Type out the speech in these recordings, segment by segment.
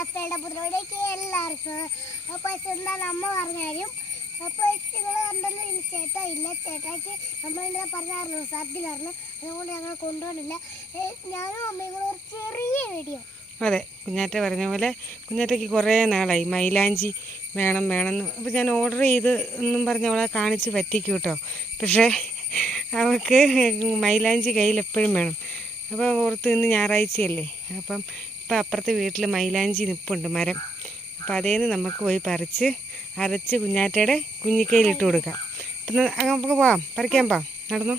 യാത്രയുടെ പുതിയവിടേക്ക് എല്ലാവർക്കും. അപ്പോൾ എന്താണ് അമ്മ പറഞ്ഞാലും അപ്പോൾ നിങ്ങൾ കണ്ടല്ലോ, ഇനി ചേട്ടാ ഇല്ല. ചേട്ടാക്ക് നമ്മളിങ്ങനെ പറഞ്ഞായിരുന്നു സാധ്യമായിരുന്നു, അതുകൊണ്ട് ഞങ്ങൾ കൊണ്ടുപോകണില്ല. ഞാനും അമ്മയും കൂടെ ഒരു ചെറിയ വീഡിയോ. അതെ, കുഞ്ഞാറ്റ പറഞ്ഞ പോലെ കുഞ്ഞാറ്റയ്ക്ക് കുറേ നാളായി മൈലാഞ്ചി വേണമെന്ന്. അപ്പോൾ ഞാൻ ഓർഡർ ചെയ്ത് എന്നും പറഞ്ഞ് അവളെ കാണിച്ച് പറ്റിക്കും കേട്ടോ. പക്ഷേ അവൾക്ക് മൈലാഞ്ചി കയ്യിൽ എപ്പോഴും വേണം. അപ്പോൾ ഓർത്ത് ഇന്ന് ഞായറാഴ്ചയല്ലേ, അപ്പം ഇപ്പം അപ്പുറത്തെ വീട്ടിൽ മൈലാഞ്ചി നിൽപ്പുണ്ട് മരം. അപ്പോൾ അതേന്ന് നമുക്ക് പോയി പറിച്ച് അരച്ച് കുഞ്ഞാറ്റയുടെ കുഞ്ഞിക്കൈയിലിട്ട് കൊടുക്കാം. അപ്പം നമുക്ക് പോവാം, പറിക്കാൻ പോവാം. നടന്നു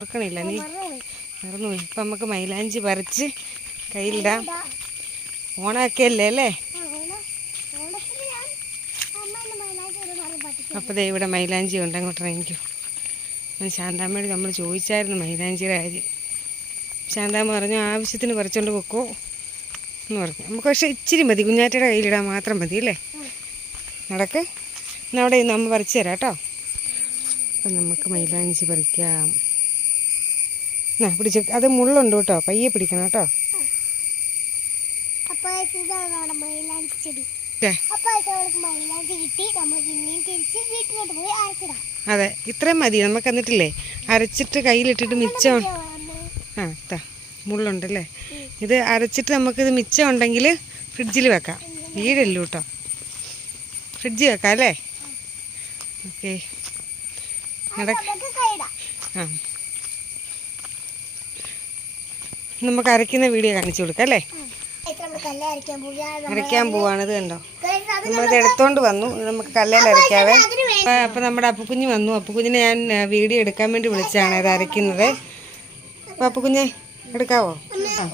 ഓർക്കണില്ല, നീ മറന്നുപോയി. ഇപ്പം നമുക്ക് മൈലാഞ്ചി പറിച്ച് കയ്യിലിടാം. ഓണമൊക്കെ അല്ലേ? അപ്പോൾ ദേ ഇവിടെ മൈലാഞ്ചി ഉണ്ട്, അങ്ങോട്ട് ഇറങ്ങിക്കോ. ശാന്താമ്മയോട് നമ്മൾ ചോദിച്ചായിരുന്നു മൈലാഞ്ചിയുടെ കാര്യം. ശാന്താമ്മ പറഞ്ഞു ആവശ്യത്തിന് പറിച്ചുകൊണ്ട് വെക്കോ എന്ന് പറഞ്ഞു. നമുക്ക് പക്ഷേ ഇച്ചിരി മതി, കുഞ്ഞാറ്റയുടെ കയ്യിലിടാൻ മാത്രം മതി അല്ലേ. നടക്ക്, എന്നാൽ അവിടെ ഇന്ന് അമ്മ പറിച്ചു തരാം കേട്ടോ. അപ്പം നമുക്ക് മൈലാഞ്ചി പറിക്കാം. എന്നാ പിടിച്ച്, അത് മുള്ളുണ്ട് കേട്ടോ, പയ്യെ പിടിക്കണം കേട്ടോ. അതെ, ഇത്രയും മതി നമുക്ക്. എന്നിട്ടില്ലേ അരച്ചിട്ട് കയ്യിലിട്ടിട്ട് മിച്ചം. ആ താ മുള്ളുണ്ടല്ലേ. ഇത് അരച്ചിട്ട് നമുക്കിത് മിച്ചം ഉണ്ടെങ്കിൽ ഫ്രിഡ്ജിൽ വെക്കാം. വീഴല്ലോ കേട്ടോ, ഫ്രിഡ്ജിൽ വെക്കാം അല്ലേ. ഓക്കെ, ആ നമുക്ക് അരയ്ക്കുന്ന വീഡിയോ കാണിച്ചു കൊടുക്കാം അല്ലേ. അരയ്ക്കാൻ പോവാണ്. ഇത് കണ്ടോ, നമ്മളിത് എടുത്തോണ്ട് വന്നു. നമുക്ക് കല്ലേൽ അരയ്ക്കാവേ. അപ്പം നമ്മുടെ അപ്പുക്കുഞ്ഞ് വന്നു. അപ്പുക്കുഞ്ഞിനെ ഞാൻ വീഡിയോ എടുക്കാൻ വേണ്ടി വിളിച്ചാണ് ഇത് അരയ്ക്കുന്നത്. അപ്പം അപ്പുക്കുഞ്ഞെ എടുക്കാവോ? ആ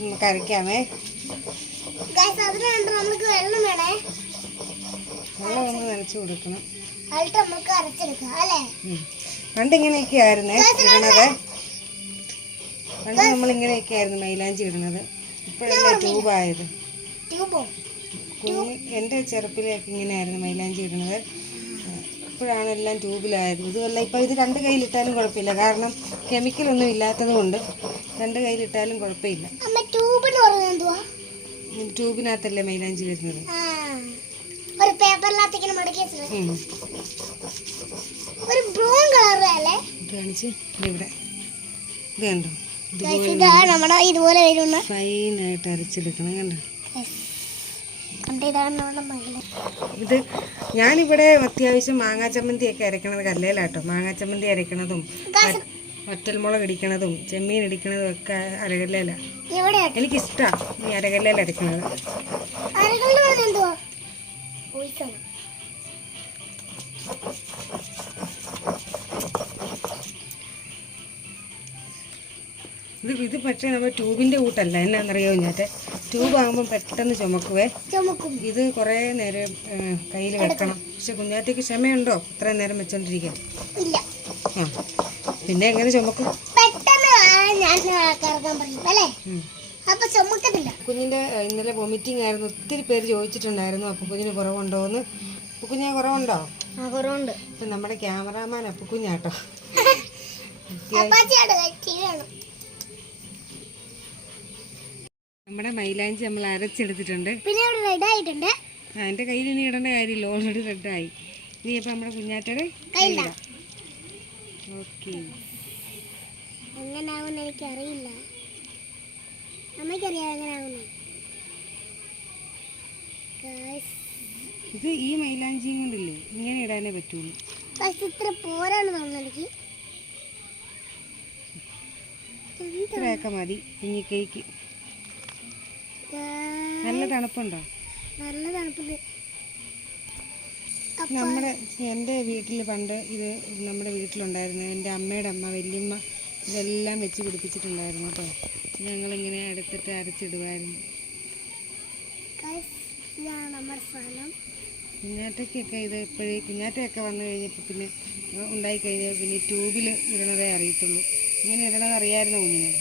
നമുക്ക് അരയ്ക്കാമേ. വെള്ളം ഒന്ന് നനച്ച് കൊടുക്കണം. പണ്ടിങ്ങനെയൊക്കെ ആയിരുന്നേ ഇടുന്നത്. പണ്ട് നമ്മളിങ്ങനെയൊക്കെ ആയിരുന്നു മൈലാഞ്ചി ഇടുന്നത്. ഇപ്പോഴല്ലേ ട്യൂബായത്. എൻ്റെ ചെറുപ്പിലേക്ക് ഇങ്ങനെയായിരുന്നു മൈലാഞ്ചി ഇടുന്നത്. ഇപ്പോഴാണ് എല്ലാം ട്യൂബിലായത്. ഇതുമല്ല, ഇപ്പോൾ ഇത് രണ്ട് കയ്യിലിട്ടാലും കുഴപ്പമില്ല, കാരണം കെമിക്കലൊന്നും ഇല്ലാത്തത് കൊണ്ട് രണ്ട് കയ്യിലിട്ടാലും കുഴപ്പമില്ല. ട്യൂബിനകത്തല്ലേ മൈലാഞ്ചി വരുന്നത്. കാണിച്ച് ഇവിടെ ഇത് കണ്ടോ, ഇതുപോലെ ഫൈനായിട്ട് അരച്ചെടുക്കണം. കണ്ടോ, ഇത് ഞാനിവിടെ അത്യാവശ്യം മാങ്ങാ ചമ്മന്തിയൊക്കെ അരക്കണത് കല്ലേലാട്ടോ. മാങ്ങാ ചമ്മന്തി അരക്കണതും വറ്റൽമുളക് ഇടിക്കണതും ചെമ്മീൻ ഇടിക്കണതും ഒക്കെ അരകല്ലേല. എനിക്കിഷ്ടമാണ് ഈ അരകല്ലേൽ അരക്കണത്. ഇത് പക്ഷേ നമ്മൾ ട്യൂബിൻ്റെ കൂട്ടല്ല. എന്നാന്നറിയോ കുഞ്ഞാറ്റെ, ട്യൂബ് ആകുമ്പം പെട്ടെന്ന് ചുമക്കുവേ. ഇത് കുറേ നേരം കയ്യിൽ വെക്കണം. പക്ഷെ കുഞ്ഞാറ്റയ്ക്ക് ക്ഷമയുണ്ടോ ഇത്രയും നേരം വെച്ചോണ്ടിരിക്കാൻ? ആ, പിന്നെ എങ്ങനെ ചുമക്കും? കുഞ്ഞിൻ്റെ ഇന്നലെ വൊമിറ്റിംഗ് ആയിരുന്നു. ഒത്തിരി പേര് ചോദിച്ചിട്ടുണ്ടായിരുന്നു അപ്പുക്കുഞ്ഞിന് കുറവുണ്ടോയെന്ന്. അപ്പുക്കുഞ്ഞിന് കുറവുണ്ടോ? കുറവുണ്ട്. ഇപ്പം നമ്മുടെ ക്യാമറാമാൻ അപ്പുക്കുഞ്ഞാട്ടോ. നമ്മുടെ മൈലാഞ്ചി നമ്മൾ അരച്ചെടുത്തിട്ടുണ്ട്. പിന്നെ റെഡ് ആയിട്ടുണ്ട്. ആ, എൻ്റെ കയ്യിൽ ഇനി ഇടേണ്ട കാര്യമില്ല, ഓൾറെഡി റെഡായി. ഇനി ഇപ്പം നമ്മുടെ കുഞ്ഞാറ്റയുടെ കയ്യിലിടാം. ഓക്കെ, എങ്ങനെയാവുമെന്ന് എനിക്കറിയില്ല. അമ്മയ്ക്കറിയാം എങ്ങനെയാവുന്നത്. ഇത് ഈ മൈലാഞ്ചിയും കൊണ്ടില്ലേ ഇങ്ങനെ ഇടാനേ പറ്റുള്ളൂ. പക്ഷെ ഇത്ര പോരാണ് തോന്നുന്നെനിക്ക്. ഇത്രയൊക്കെ മതി കുഞ്ഞിക്കൈക്ക്. നല്ല തണുപ്പുണ്ടോ? നല്ല തണുപ്പുണ്ട്. എൻ്റെ വീട്ടിൽ പണ്ട് ഇത് നമ്മുടെ വീട്ടിലുണ്ടായിരുന്നു. എൻ്റെ അമ്മയുടെ അമ്മ, വല്യമ്മ ഇതെല്ലാം വെച്ച് പിടിപ്പിച്ചിട്ടുണ്ടായിരുന്നു കേട്ടോ. ഞങ്ങളിങ്ങനെ എടുത്തിട്ട് അരച്ചിടുമായിരുന്നു. കുഞ്ഞാറ്റയ്ക്കൊക്കെ ഇത് എപ്പോഴേ കുഞ്ഞാറ്റയൊക്കെ വന്നു കഴിഞ്ഞപ്പോൾ പിന്നെ ഉണ്ടായിക്കഴിഞ്ഞാൽ പിന്നെ ട്യൂബിൽ ഇടണതേ അറിയത്തുള്ളൂ. ഇങ്ങനെ ഇടണത് അറിയാമായിരുന്നു കുഞ്ഞിനെ?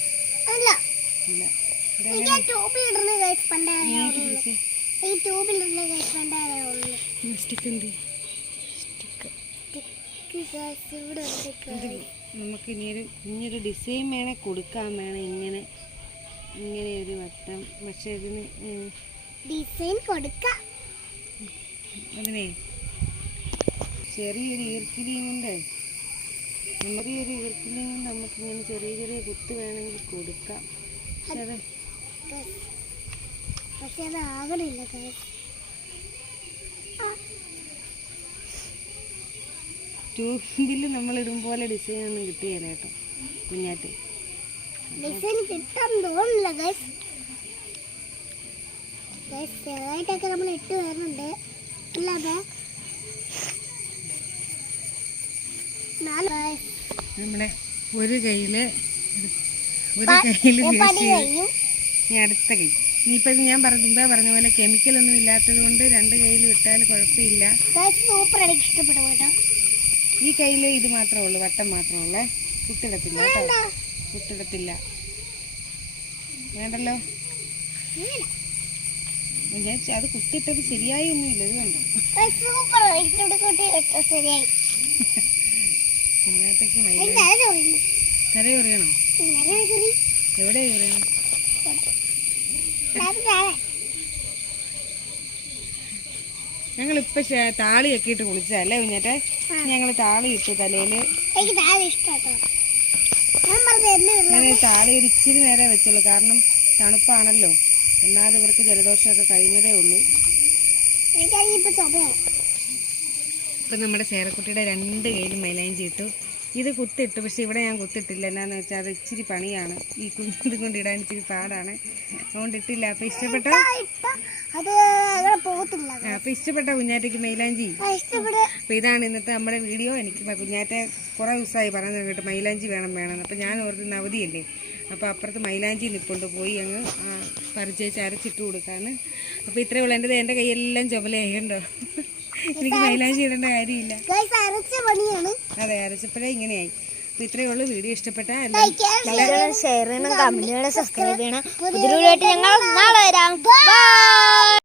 ഇല്ല. നമുക്ക് ഇനിയൊരു ഡിസൈൻ വേണേൽ കൊടുക്കാൻ വേണം. ഇങ്ങനെ ഇങ്ങനെ ഒരു വട്ടം. പക്ഷെ ഇതിന് ഡിസൈൻ കൊടുക്കാം. അതിനെ ചെറിയൊരു ഈർക്കിലിയും കൊണ്ട് നമുക്കിങ്ങനെ ചെറിയ ചെറിയ കുത്ത് വേണമെങ്കിൽ കൊടുക്കാം. പക്ഷെ അത് ആകണില്ല. ട്യൂബിൽ നമ്മൾ ഇടും പോലെ ഡിസൈൻ ഒന്നും കിട്ടിയല്ല കേട്ടോ കുഞ്ഞാറ്റ്. ഡിസൈൻ കിട്ടാൻ തോന്നില്ല ഗൈസ്. ചെറുതായിട്ടൊക്കെ നമ്മൾ ഇട്ട് വരുന്നുണ്ട്. അല്ലാതെ നമ്മുടെ ഒരു കയ്യില് ഇനി അടുത്ത കൈ. ഇനിയിപ്പോൾ ഞാൻ പറഞ്ഞ പോലെ കെമിക്കലൊന്നും ഇല്ലാത്തത് കൊണ്ട് രണ്ട് കയ്യിൽ വിട്ടാൽ കുഴപ്പമില്ല. സൂപ്പർ എനിക്ക് ഇഷ്ടപ്പെട്ടു കേട്ടോ. ഈ കയ്യിൽ ഇത് മാത്രമേ ഉള്ളൂ, വട്ടം മാത്രമേ ഉള്ളേ. കുത്തിടത്തില്ല കേട്ടോ, കുത്തിടത്തില്ല. വേണ്ടല്ലോ. ഞാൻ അത് കുത്തിയിട്ടത് ശരിയായി ഒന്നുമില്ല. ഇത് കണ്ടോ കുഞ്ഞാറ്റയ്ക്ക് തല ചൊറിയണോ? എവിടെ ചൊറിയണം? ഞങ്ങളിപ്പോ താളിയൊക്കെ ഇട്ട് കുളിച്ചതല്ലേ കുഞ്ഞാറ്റെ? ഞങ്ങൾ താളി ഇട്ടു തലയില്. ഞാൻ താളി ഒരു ഇച്ചിരി നേരെ വെച്ചുള്ളൂ, കാരണം തണുപ്പാണല്ലോ. ഒന്നാമത് ഇവർക്ക് ജലദോഷമൊക്കെ കഴിഞ്ഞതേ ഉള്ളൂ. ഇപ്പം നമ്മുടെ സേറക്കുട്ടിയുടെ രണ്ട് കയ്യിലും മൈലാഞ്ചി ഇട്ടു. ഇത് കുത്തിട്ടു, പക്ഷെ ഇവിടെ ഞാൻ കുത്തിട്ടില്ല. എന്നാന്ന് വെച്ചാൽ അത് ഇച്ചിരി പണിയാണ്, ഈ കുഞ്ഞിത് കൊണ്ട് ഇടാൻ ഇച്ചിരി പാടാണ്, അതുകൊണ്ട് ഇട്ടില്ല. അപ്പം ഇഷ്ടപ്പെട്ട കുഞ്ഞാറ്റയ്ക്ക് മൈലാഞ്ചി. അപ്പം ഇതാണ് ഇന്നത്തെ നമ്മുടെ വീഡിയോ. എനിക്ക് കുഞ്ഞാറ്റ കുറേ ദിവസമായി പറഞ്ഞു കേട്ടോ മൈലാഞ്ചി വേണം. അപ്പം ഞാൻ ഓർക്കുന്ന അവധിയല്ലേ, അപ്പോൾ അപ്പുറത്ത് മൈലാഞ്ചി നിൽക്കൊണ്ട് പോയി അങ്ങ് പറിച്ചേച്ച് അരച്ചിട്ട് കൊടുക്കാണ്. അപ്പോൾ ഇത്രയേ ഉള്ളൂ. എൻ്റെ കൈയെല്ലാം ചുമലയായി കണ്ടോ. എനിക്ക് മൈലാഞ്ചി ഇടേണ്ട കാര്യമില്ല. അതെ, അരച്ചപ്പോഴേ ഇങ്ങനെയായി. അപ്പോൾ ഇത്രയേ ഉള്ളൂ. വീഡിയോ ഇഷ്ടപ്പെട്ടാൽ ഷെയർ ചെയ്യണം, കമന്റ് ചെയ്യണം, സബ്സ്ക്രൈബ് ചെയ്യണം. പുതിയ വീഡിയോ ആയിട്ട് ഞങ്ങൾ നാളെ വരാം. ബൈ.